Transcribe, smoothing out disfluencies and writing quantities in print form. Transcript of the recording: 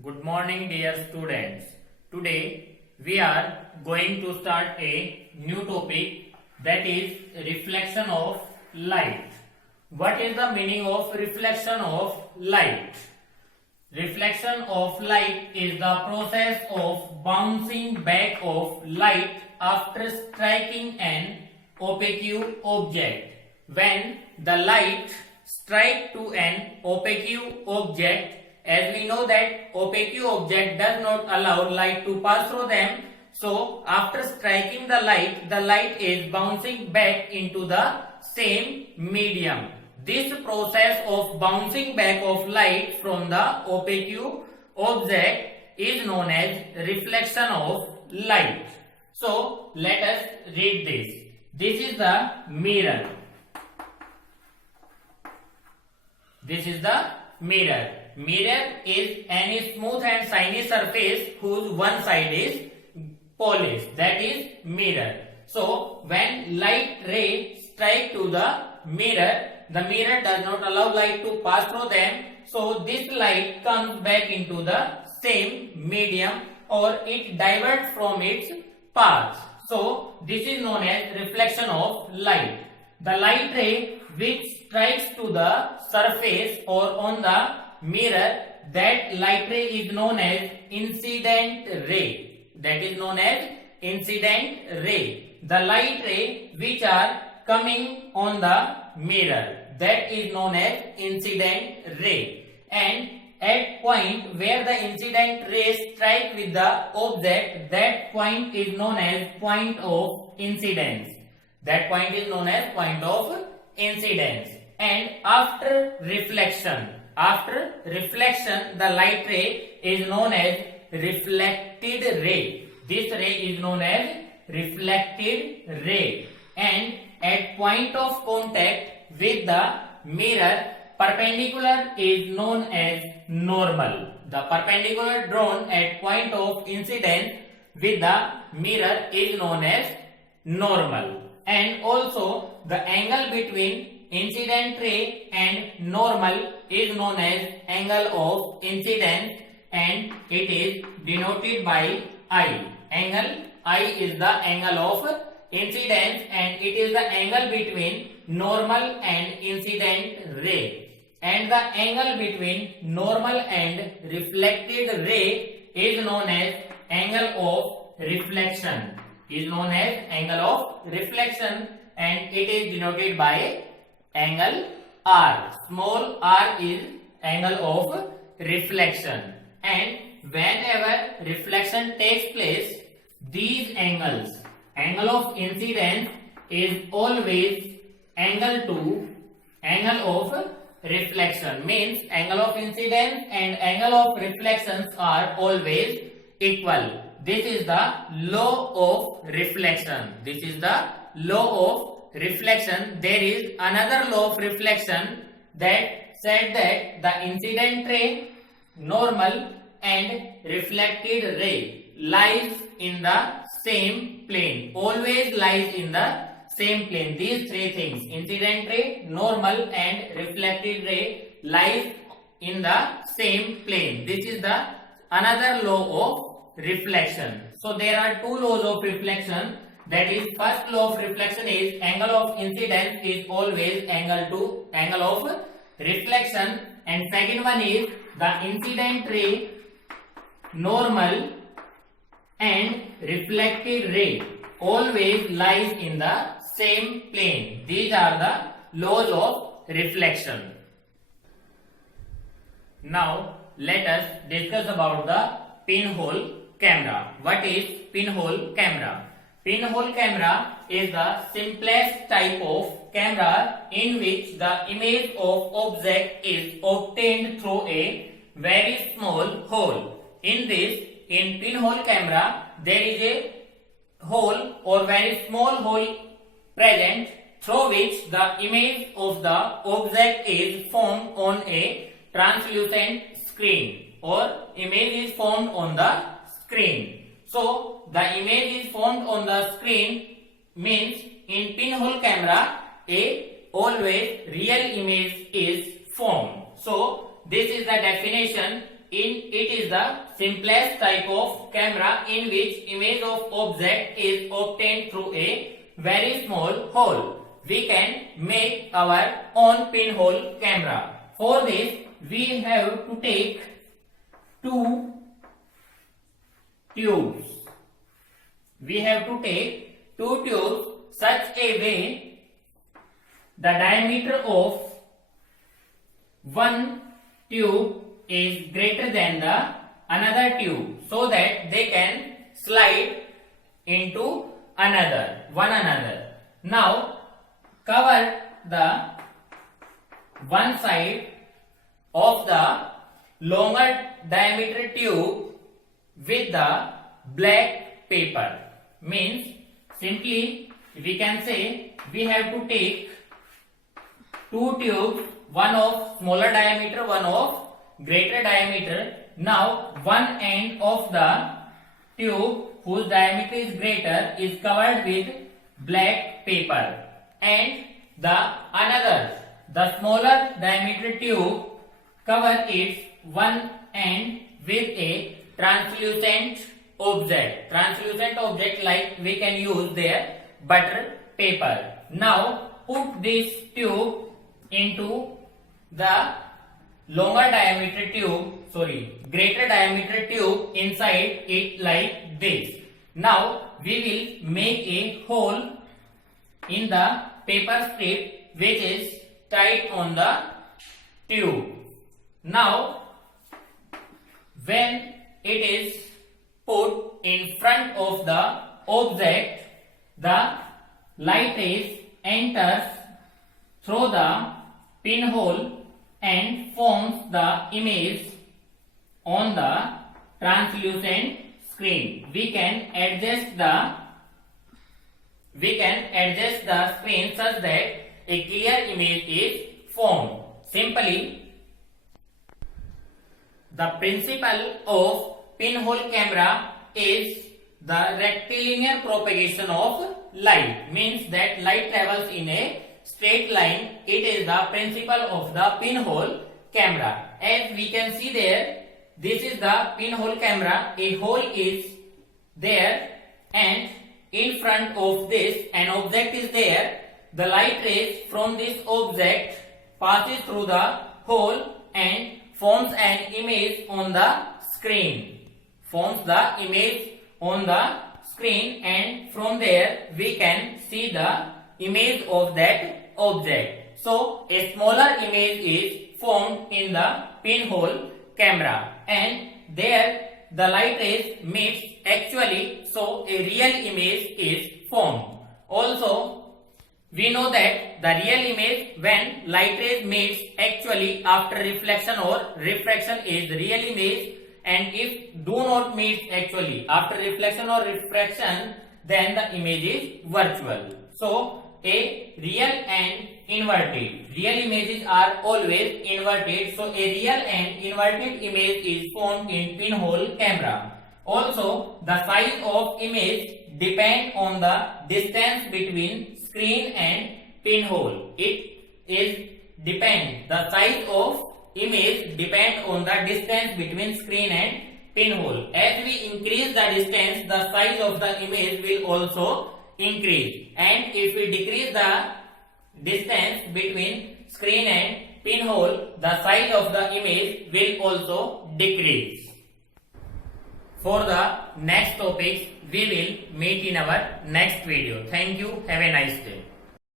Good morning, dear students. Today we are going to start a new topic, that is reflection of light. What is the meaning of reflection of light? Reflection of light is the process of bouncing back of light after striking an opaque object. When the light strikes to an opaque object, as we know that opaque object does not allow light to pass through them, so after striking the light is bouncing back into the same medium. This process of bouncing back of light from the opaque object is known as reflection of light. So let us read this. This is the mirror. This is the mirror. Mirror is any smooth and shiny surface whose one side is polished. That is mirror. So when light ray strike to the mirror does not allow light to pass through them. So this light comes back into the same medium, or it diverts from its path. So this is known as reflection of light. The light ray which strikes to the surface or on the mirror, that light ray is known as incident ray. That is known as incident ray. The light ray which are coming on the mirror, that is known as incident ray. And at point where the incident ray strike with the object, that point is known as point of incidence. That point is known as point of incidence. And after reflection, the light ray is known as reflected ray. This ray is known as reflected ray. And at point of contact with the mirror, perpendicular is known as normal. The perpendicular drawn at point of incidence with the mirror is known as normal. And also the angle between incident ray and normal is known as angle of incidence, and it is denoted by I. Angle I is the angle of incidence, and it is the angle between normal and incident ray. And the angle between normal and reflected ray is known as angle of reflection. Is known as angle of reflection, and it is denoted by angle R. Small r is angle of reflection. And whenever reflection takes place, these angles, angle of incidence is always angle to angle of reflection. Means angle of incidence and angle of reflections are always equal. This is the law of reflection. This is the law of reflection. There is another law of reflection that said that the incident ray, normal and reflected ray lies in the same plane. Always lies in the same plane. These three things, incident ray, normal and reflected ray, lies in the same plane. This is the another law of reflection. So there are two laws of reflection. That is, first law of reflection is angle of incidence is always angle to angle of reflection, and second one is the incident ray, normal and reflected ray always lies in the same plane. These are the laws of reflection. Now let us discuss about the pinhole camera. What is pinhole camera? Pinhole camera is the simplest type of camera in which the image of object is obtained through a very small hole. In pinhole camera, there is a hole or very small hole present through which the image of the object is formed on a translucent screen, or image is formed on the screen. So the image is formed on the screen means in pinhole camera a always real image is formed. So this is the definition it is the simplest type of camera in which image of object is obtained through a very small hole. We can make our own pinhole camera. For this, we have to take two tubes. We have to take two tubes such a way the diameter of one tube is greater than the another tube, so that they can slide into one another. Now cover the one side of the longer diameter tube with the black paper. Means simply we can say we have to take two tubes, one of smaller diameter, one of greater diameter. Now one end of the tube whose diameter is greater is covered with black paper, and the smaller diameter tube cover its one end with a translucent object like we can use their butter paper. Now put this tube into the greater diameter tube inside it like this. Now we will make a hole in the paper strip which is tied on the tube. Now when it is put in front of the object, the light rays enters through the pinhole and forms the image on the translucent screen. We can adjust the screen such that a clear image is formed. Simply, the principle of pinhole camera is the rectilinear propagation of light. Means that light travels in a straight line. It is the principle of the pinhole camera. As we can see there, this is the pinhole camera. A hole is there, and in front of this an object is there. The light rays from this object passes through the hole and forms an image on the screen. And from there we can see the image of that object. So a smaller image is formed in the pinhole camera, and there the light rays meets actually, so a real image is formed. Also, we know that the real image when light rays meets actually after reflection or refraction is real image, and if do not meet actually after reflection or refraction, then the image is virtual. So a real and inverted. Real images are always inverted, so a real and inverted image is formed in pinhole camera. Also, the size of image depend on the distance between screen and pinhole. The size of image depend on the distance between screen and pinhole. As we increase the distance, the size of the image will also increase, and if we decrease the distance between screen and pinhole, the size of the image will also decrease. For the next topics, we will meet in our next video. Thank you. Have a nice day.